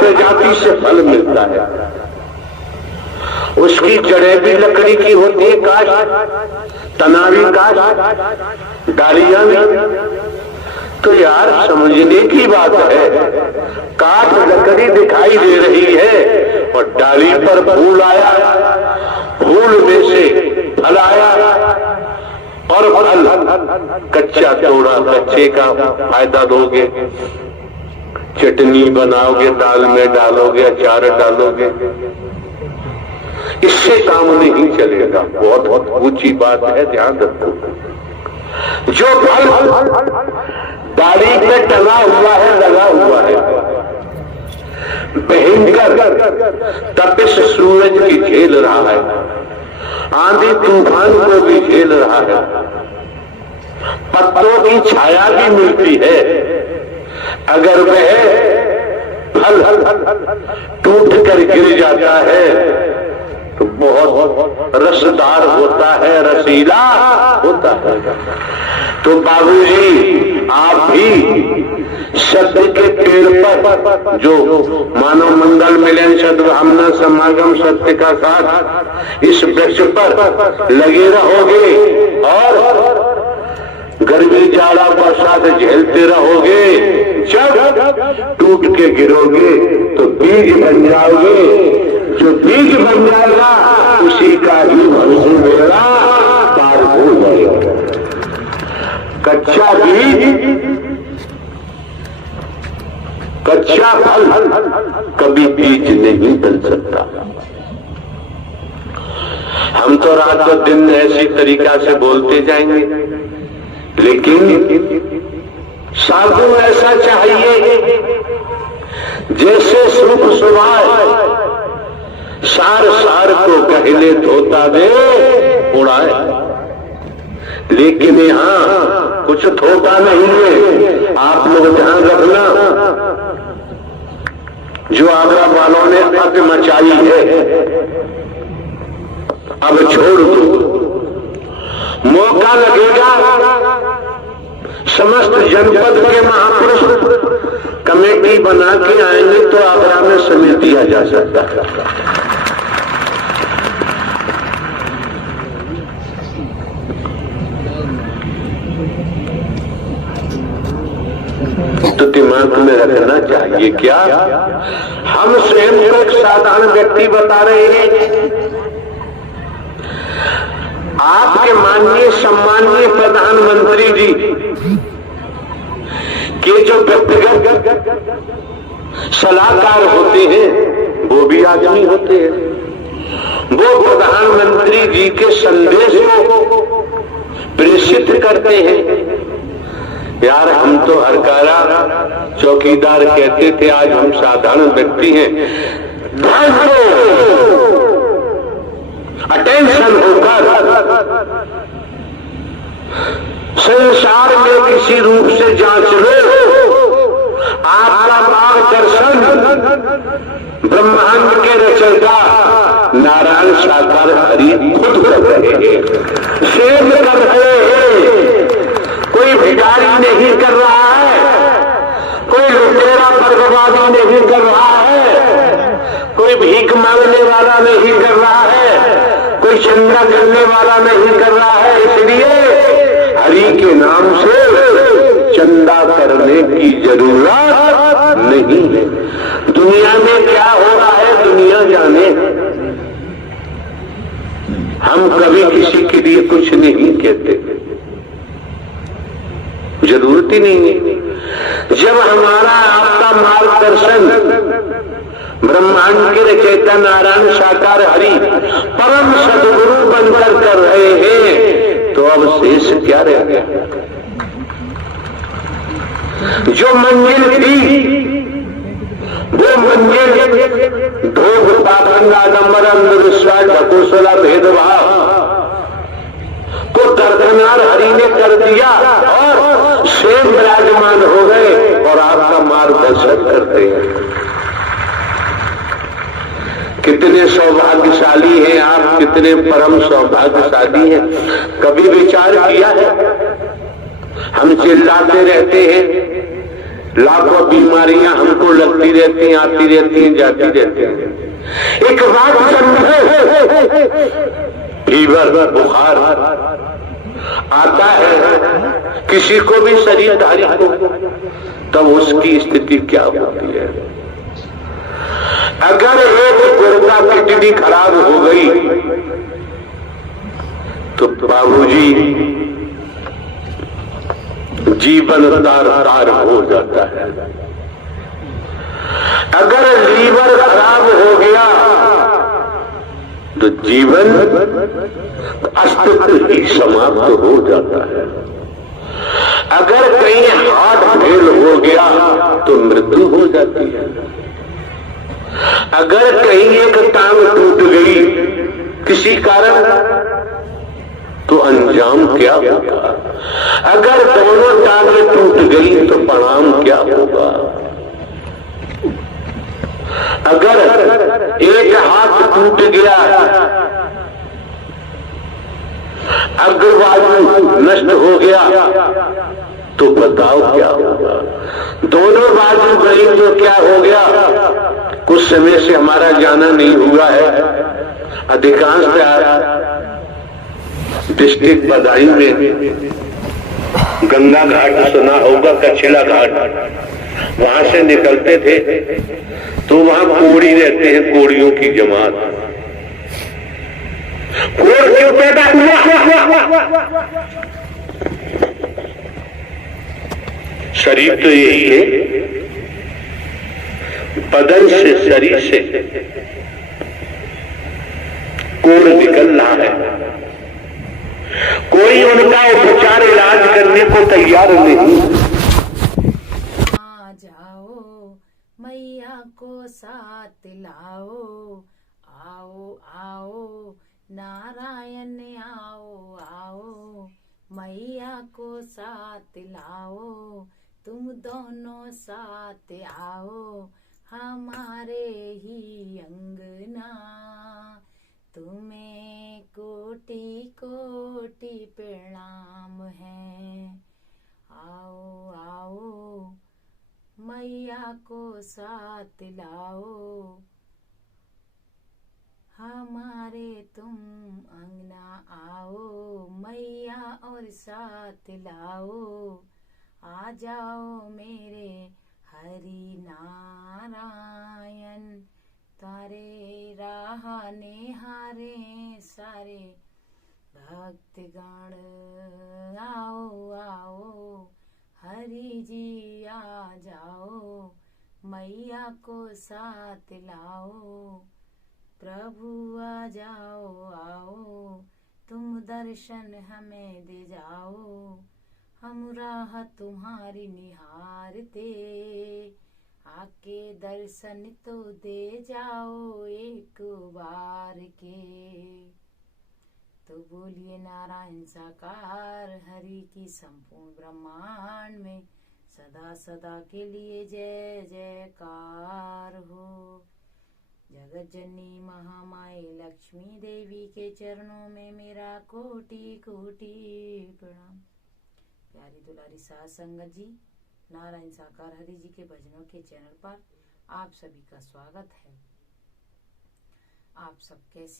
प्रजाति से फल मिलता है। उसकी जड़ें भी लकड़ी की होती है, काश, तना भी काश, डालियां भी। तो यार समझने की बात है, काठ लकड़ी दिखाई दे रही है और डाली पर फूल आया, फूल में से फल आया, और फल कच्चा तोड़ा, कच्चे का फायदा दोगे, चटनी बनाओगे, दाल में डालोगे, अचार डालोगे, इससे काम नहीं चलेगा। बहुत बहुत ऊंची बात है, ध्यान रखो। जो फल डाली पे टंगा हुआ है, लगा हुआ है, भयंकर तपिश सूरज की झेल रहा है, आंधी तूफान को भी झेल रहा है, पत्तों की छाया भी मिलती है, अगर वह फल टूट कर गिर जाता है तो बहुत रसदार होता है, रसीला होता है। तो बाबूजी आप भी सत्य के पेड़ पर, जो मानव मंगल मिलन सद्भावना समागम सत्य का साथ, इस वृक्ष पर लगे रहोगे और गर्मी जाड़ा बरसात झेलते रहोगे, जब टूट के गिरोगे तो बीज बन जाओगे। जो बीज बन जाएगा उसी का ही भविष्य मेरा पार हो जाएगा। कच्चा बीज, कच्चा फल कभी बीज नहीं बन सकता। हम तो रात और दिन ऐसी तरीका से बोलते जाएंगे, लेकिन साधु ऐसा चाहिए जैसे सुख सुभाए सार सार को कहले धोता दे उड़ाए। लेकिन यहां कुछ धोता नहीं है। आप लोग ध्यान रखना, जो आगरा वालों ने अत मचाई है अब छोड़ दो। मौका लगेगा, समस्त जनपद के महापुरुष कमेटी बना के आएंगे तो आगरा में समेट दिया जा सकता है। तो दिमाग में रखना चाहिए, क्या हम स्वयं को एक साधारण व्यक्ति बता रहे हैं। आपके माननीय सम्माननीय प्रधानमंत्री जी के जो व्यक्तिगत सलाहकार होते हैं वो भी आदमी होते हैं। वो प्रधानमंत्री जी के संदेश को प्रेषित करते हैं। यार हम तो हरकारा चौकीदार कहते थे, आज हम साधारण व्यक्ति हैं। ध्यान दो, अटेंशन होकर संसार में किसी रूप से जांच लो। आपका मार्गदर्शन ब्रह्मांड के रचयिता नारायण साकार हरि खुद कर रहे हैं, सेव कर रहे हैं। कोई भिखारी नहीं कर रहा है, कोई लुटेरा बर्बादी नहीं कर रहा है, कोई भीख मांगने वाला नहीं कर रहा है, कोई चंदा करने वाला नहीं कर रहा है। इसलिए हरि के नाम से चंदा करने की जरूरत नहीं है। दुनिया में क्या हो रहा है दुनिया जाने, हम कभी किसी के लिए कुछ नहीं कहते, जरूरत ही नहीं है। जब हमारा आपका मार्गदर्शन ब्रह्मांड के रचयिता नारायण साकार हरि परम सदगुरु बनकर कर रहे हैं तो अब शेष क्या रह गया। जो मंजिल थी वो मंजिल भोग पाखंड आडंबर अंधविश्वास ढकोसला भेदभाव को दरदनार हरि ने कर दिया और स्वयं विराजमान हो गए और आपका मार्गदर्शन करते हैं। कितने सौभाग्यशाली हैं आप, कितने परम सौभाग्यशाली हैं। कभी विचार किया है हम चिल्लाते रहते हैं लाखों बीमारियां हमको लगती रहती हैं, आती रहती हैं, जाती रहती हैं। एक बात समझो, फीवर, बुखार आता है किसी को भी शरीरधारी को, तब उसकी स्थिति क्या होती है? अगर एक गुर्दा किडनी खराब हो गई तो बाबूजी जीवन तार तार हो जाता है। अगर लीवर खराब हो गया तो जीवन अस्तित्व ही समाप्त हो जाता है। अगर कहीं हार्ट फेल हो गया तो मृत्यु हो जाती है। अगर कहीं एक टांग टूट गई किसी कारण तो अंजाम क्या होगा? अगर दोनों टांगें टूट गई तो परिणाम क्या होगा? अगर एक हाथ टूट गया, अग्रबाजू नष्ट हो गया तो बताओ क्या होगा? दोनों बाजू गई तो क्या हो गया? कुछ समय से हमारा जाना नहीं हुआ है। अधिकांश डिस्ट्रिक्ट बदायूं में गंगा घाट सुना होगा, कछला घाट, वहां से निकलते थे तो वहां कोड़ी रहते हैं, कोड़ियों की जमात। कोड़ क्यों पैदा हुआ? शरीर तो यही है, बदन से, शरीर से कोड़ निकल रहा है। कोई उनका उपचार इलाज करने को तैयार नहीं। आ जाओ मैया को साथ लाओ, आओ आओ नारायण आओ आओ, मैया को साथ लाओ, तुम दोनों साथ आओ हमारे ही अंगना। तुम्हें कोटि कोटि प्रणाम है, आओ आओ मैया को साथ लाओ, हमारे तुम अंगना आओ, मैया और साथ लाओ, आ जाओ मेरे हरि नारायण, तारे राह निहारे सारे भक्तगण, आओ आओ हरि जी आ जाओ, मैया को साथ लाओ, प्रभु आ जाओ आओ, तुम दर्शन हमें दे जाओ, हम राह तुम्हारी निहारते, आके दर्शन तो दे जाओ एक बार के। तो बोलिए नारायण साकार हरि की संपूर्ण ब्रह्मांड में सदा सदा के लिए जय जयकार हो। जगत जननी महामाई लक्ष्मी देवी के चरणों में मेरा कोटि कोटि प्रणाम। प्यारी दुलारी साध संगत जी, नारायण साकार हरि जी के भजनों के चैनल पर आप सभी का स्वागत है। आप सब कैसे